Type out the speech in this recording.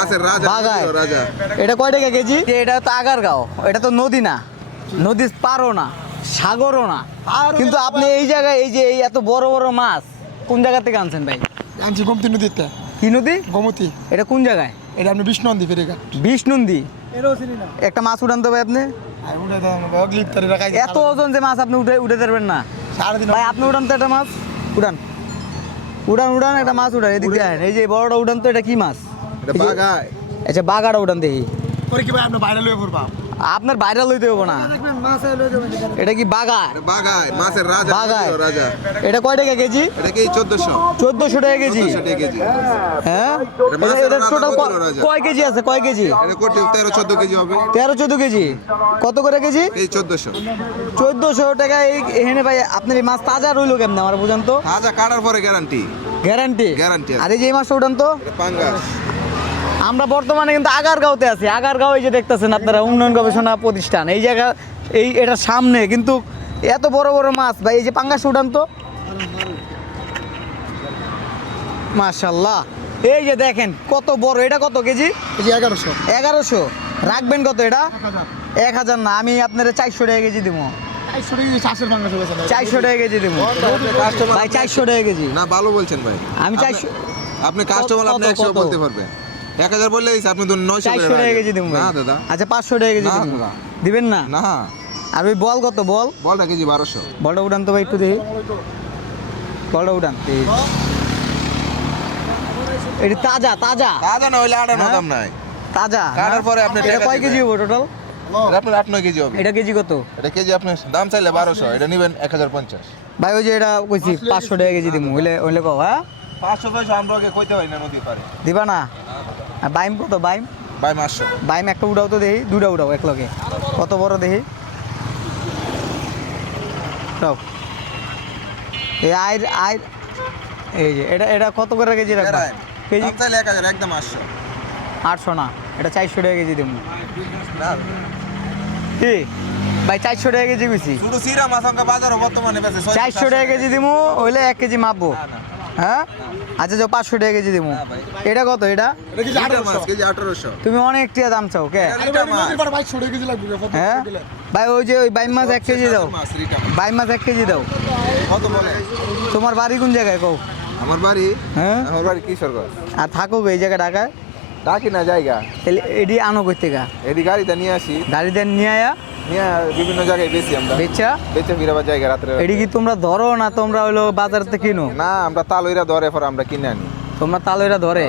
মাছের রাজা বাগায়। রাজা। এটা কয় টাকা কেজি? এটা তো আগারগাঁও, এটা তো নদী না, নদী পারও না, সাগরও না, কিন্তু আপনি এই জায়গায় এই যে এই এত বড় বড় মাছ কোন জায়গা থেকে আনছেন ভাই? আনছি গোমতী নদীতে। কি নদী? গোমতী। এটা কোন জায়গায়? এটা আপনি বিষ্ণুনদী ফেরিঘাট। বিষ্ণুনদী। একটা মাছ উঠান তো ভাই আপনি। এত ওজন যে মাছ আপনি উঠে উঠে ধরবেন না ভাই, আপনি উঠান তো একটা মাছ, উঠান উঠান উঠান একটা মাছ উঠান, এদিক দিয়ে আহেন। এই যে বড়টা উঠান তো, এটা কি মাছ? এটা বাগায়। আচ্ছা বাগাটা উঠান দেখি। পরে কি ভাই আপনি বাইরে লয়ে পড়বা? আপনার বাইরে লইতে হবো না, এটা কি বাগা? এটা বাগায়, মাছের রাজা বাগায়। রাজা। এটা কয় টাকা কেজি? এটা কি 1400? 1400 টাকা কেজি। 1400 টাকা কেজি। হ্যাঁ, মাছের এটা রাজা টোটাল বলছিল রাজা। কয় কেজি আছে? কয় কেজি? এটা কোটি 13-14 কেজি হবে। 13-14 কেজি। কত করে কেজি? এই 1400। 1400 টাকা। এখানে ভাই আপনার এই মাছ তাজা রইলো কেমনে আমার বুঝান তো? তাজা কাটার পরে গ্যারান্টি। গ্যারান্টি? গ্যারান্টি আছে। আর এই যে এই মাছটা উঠান তো। এটা পাঙ্গাস। আমরা বর্তমানে কিন্তু আগারগাঁওতে আছি। আগারগাঁও এই যে দেখতেছেন আপনারা, উন্নয়ন গবেষণা প্রতিষ্ঠান, এই জায়গা এই এটার সামনে কিন্তু এত বড় বড় মাছ ভাই। এই যে পাঙ্গাস উঠান তো, মাশাল্লাহ। এই যে দেখেন কত বড়, এটা কত কেজি? কেজি 1100। 1100। রাখবেন কত এটা? 1000 না, আমি আপনার 400 টাকা কেজি দিব। 400 টাকা চাষের বাংলা চলেছে না। 400 টাকা কেজি দিব ভাই, 400 টাকা কেজি। না ভালো বলছেন ভাই। আমি আপনি- 400 আপনি কাস্টমার, আপনি কত, 100 কত? বলতে পারবেন। 1000 বললে দিছি, আপনি তো 900 400 টাকা কেজি দিব না দাদা। আচ্ছা 500 টাকা কেজি না দিব। দাদা। দিবেন না? না, আর ওই বল কত? বল বলটা কেজি 1200। বলটা উঠান তো ভাই, একটু দেখি বলটা উঠান। এটা তাজা তাজা তাজা না হইলে আটানো হ্যাঁ? দাম নাই। তাজা। কাটার পরে আপনি এটা টাকা কয় কেজি দিবেন। হবে টোটাল? এটা আপনার 8-9 কেজি হবে। এটা কেজি কত? এটা কেজি আপনি দাম চাইলে 1200, এটা নেবেন 1050। ভাই ওই যে এটা কইছি 500 টাকা কেজি দিব, হইলে হইলে কও। হ্যাঁ 500 আমরা আগে কইতে পারি না নদী পারে। দিবা না? আর বাইম কত? বাইম ভাই 500। বাইম একটা উঠাও তো দেখি, দুইটা উঠাও এক লগে। কত বড় দেখি, উঠাও। এই আইর আইর এই যে এটা এটা কত করে কেজি রাখবা? কেজি দাম চাইলে 1000, একদম 800। 800 না, এটা 400 টাকা কেজি দিব। না কি ভাই 400 টাকা কেজি কইছি। শুধু সিরা মাছ আমরা বাজারে বর্তমানে বেচে 400 টাকা কেজি দিব, হইলে 1 কেজি মাপবো। হ্যাঁ আচ্ছা যাও 500 টাকা কেজি দিব। এটা কত? এটা এটা কেজি লিটার মাছ 1800। কেজি 1800। তুমি অনেক টিয়া দাম চাও কে? আরে ভাই নদীর পাড়ে 2200 টাকা কেজি লাগবে রে। হ্যাঁ ভাই ওই যে ওই বাইম মাছ 1 কেজি দাও, মাছ লিটার। বাইম মাছ 1 কেজি দাও। কত বলে? তোমার বাড়ি কোন জায়গায় কও? আমার বাড়ি, হ্যাঁ আমার বাড়ি কিশোরগঞ্জ। আর থাকো এই জায়গা ঢাকায়, ডাকি না জায়গা। তাহলে এডি আনো কই থেকে? এদি গাড়িতে নিয়ে আসি, গাড়িতে নিয়ে আয়া নিয়ে বিভিন্ন জায়গায় বেশি আমরা বেচা। বেচে ফিরাবার জায়গা রাত্রে। এডি কি তোমরা ধরো না তোমরা হইলো বাজার থেকে কিনো? না আমরা তালইরা ধরে পর আমরা কিনে আনি। তোমরা তালইরা ধরে?